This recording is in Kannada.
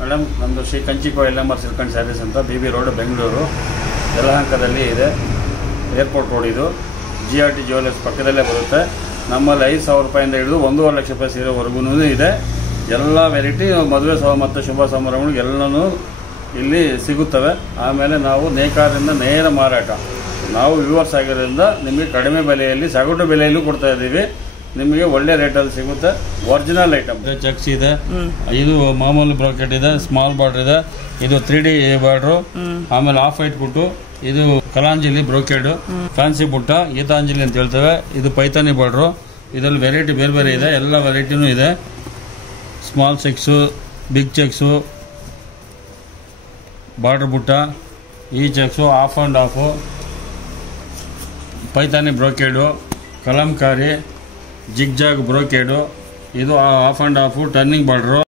ಮೇಡಮ್ ನಮ್ಮದು ಶ್ರೀ ಕಂಚಿಕೋ ಎಲ್ಲಂಬರ್ ಸಿಲ್ಕ್ ಅಂಡ್ ಸ್ಯಾರೀಸ್ ಅಂತ BB ರೋಡ್ ಬೆಂಗಳೂರು ಯಲಹಂಕದಲ್ಲಿ ಇದೆ. ಏರ್ಪೋರ್ಟ್ ರೋಡ್ ಇದು. GRT ಜ್ಯುವೆಲರ್ಸ್ ಪಕ್ಕದಲ್ಲೇ ಬರುತ್ತೆ. ನಮ್ಮಲ್ಲಿ 5,000 ರೂಪಾಯಿಂದ ಹಿಡಿದು 1.5 ಲಕ್ಷ ರೂಪಾಯಿ ಸೀರೆವರೆಗೂ ಇದೆ. ಎಲ್ಲ ವೆರೈಟಿ ಮದುವೆ ಮತ್ತು ಶುಭ ಸಮಾರಂಭಗಳಿಗೆ ಎಲ್ಲನೂ ಇಲ್ಲಿ ಸಿಗುತ್ತವೆ. ಆಮೇಲೆ ನಾವು ನೇಕಾರರಿಂದ ನೇರ ಮಾರಾಟ, ನಾವು ವ್ಯೂವರ್ಸ್ ಆಗಿರೋದ್ರಿಂದ ನಿಮಗೆ ಕಡಿಮೆ ಬೆಲೆಯಲ್ಲಿ ಸಗಟು ಬೆಲೆಯಲ್ಲೂ ಕೊಡ್ತಾ ಇದ್ದೀವಿ. ನಿಮಗೆ ಒಳ್ಳೆ ರೇಟಲ್ಲಿ ಸಿಗುತ್ತೆ. ಒರಿಜಿನಲ್ ಐಟಮ್ ಚೆಕ್ಸ್ ಇದೆ, ಇದು ಮಾಮೂಲಿ ಬ್ರಾಕೆಟ್ ಇದೆ, ಸ್ಮಾಲ್ ಬಾರ್ಡರ್ ಇದೆ, ಇದು 3D ಬಾರ್ಡ್ರು, ಆಮೇಲೆ ಆಫ್ ವೈಟ್ ಬುಟ್ಟು, ಇದು ಕಲಾಂಜಲಿ ಬ್ರೋಕೆಡ್, ಫ್ಯಾನ್ಸಿ ಬುಟ್ಟ, ಗೀತಾಂಜಲಿ ಅಂತ ಹೇಳ್ತೇವೆ, ಇದು ಪೈತಾನಿ ಬಾರ್ಡ್ರು. ಇದರಲ್ಲಿ ವೆರೈಟಿ ಬೇರೆ ಬೇರೆ ಇದೆ, ಎಲ್ಲ ವೆರೈಟಿನೂ ಇದೆ. Small checks, big checks, border ಬುಟ್ಟ, ಈ checks, off and off, Paithani brocade, Kalamkari, zigzag brocade, ಇದು off and off, turning border.